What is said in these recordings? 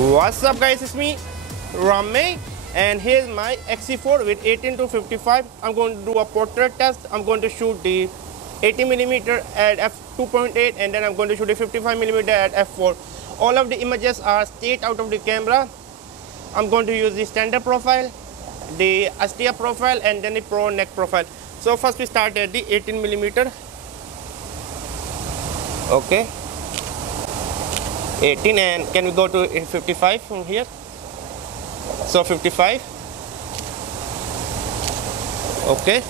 What's up guys, it's me Rame, and here's my XC4 with 18-55. I'm going to do a portrait test. I'm going to shoot the 80mm at f2.8 and then I'm going to shoot the 55mm at f4. All of the images are straight out of the camera. I'm going to use the standard profile, the Astia profile and then the ProNeg profile. So first we start at the 18mm. Okay, 18, and can we go to 55 from here? So 55. Okay,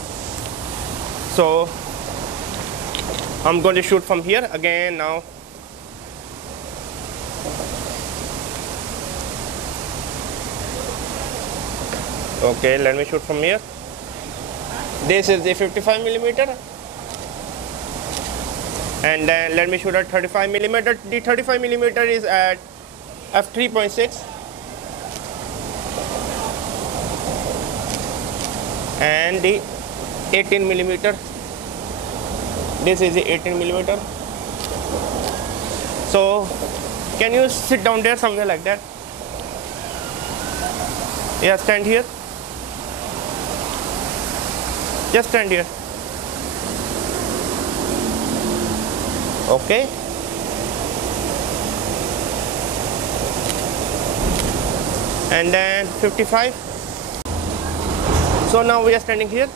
so I'm going to shoot from here again now. Okay, let me shoot from here. This is the 55mm, and then let me shoot at 35mm. The 35mm is at f3.6, and the 18mm. This is the 18mm. So can you sit down there somewhere like that? Yeah, stand here. Just stand here. Okay. And then 55. So now we are standing here.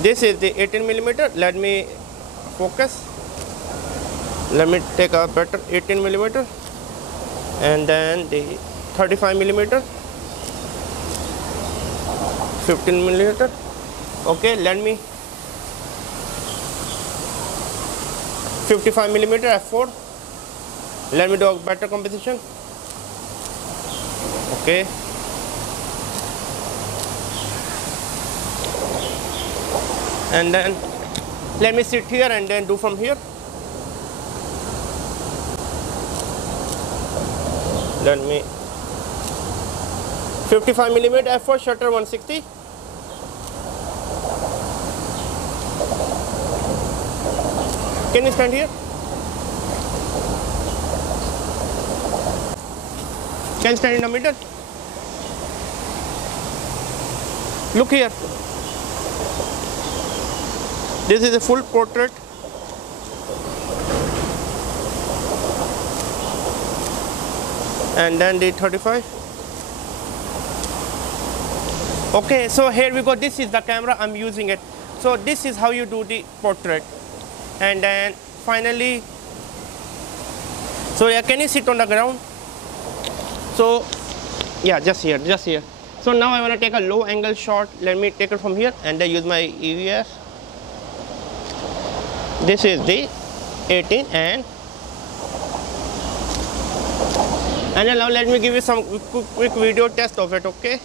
This is the 18mm. Let me focus. Let me take a better 18mm, and then the 35mm, 15mm. Okay, let me 55mm f4. Let me do a better composition. Okay, and then let me sit here and then do from here. Let me 55mm f4, shutter 160. Can you stand here? Can you stand in the middle? Look here. This is a full portrait. And then the 35. Okay, so here we go. This is the camera I'm using it. So this is how you do the portrait. And then finally, so yeah, can you sit on the ground? So yeah, just here. So now I want to take a low angle shot. Let me take it from here and then use my EVS. This is the 18, and then now let me give you some quick video test of it. Okay,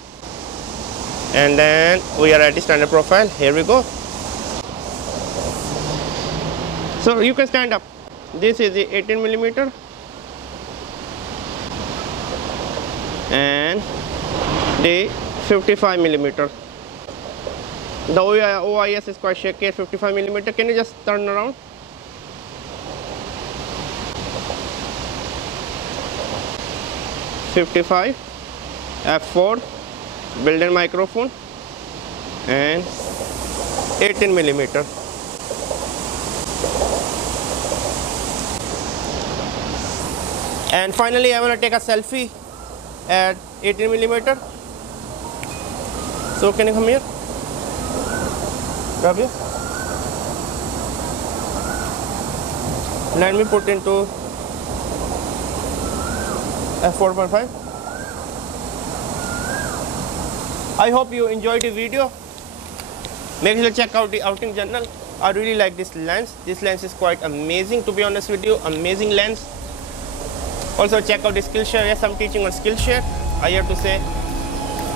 and then we are at the standard profile. Here we go. So you can stand up. This is the 18mm and the 55mm. The OIS is quite shaky at 55mm. Can you just turn around? (55) f4, built-in microphone, and 18mm. And finally, I want to take a selfie at 18mm. So can you come here? Grab here. Let me put into f4.5. I hope you enjoyed the video. Make sure to check out the outing journal. I really like this lens. This lens is quite amazing, to be honest with you. Amazing lens. Also check out the Skillshare. Yes, I'm teaching on Skillshare. I have to say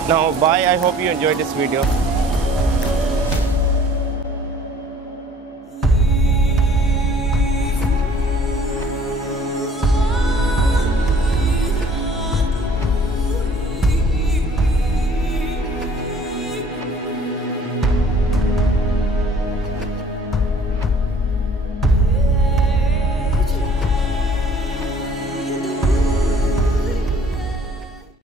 now bye. I hope you enjoyed this video.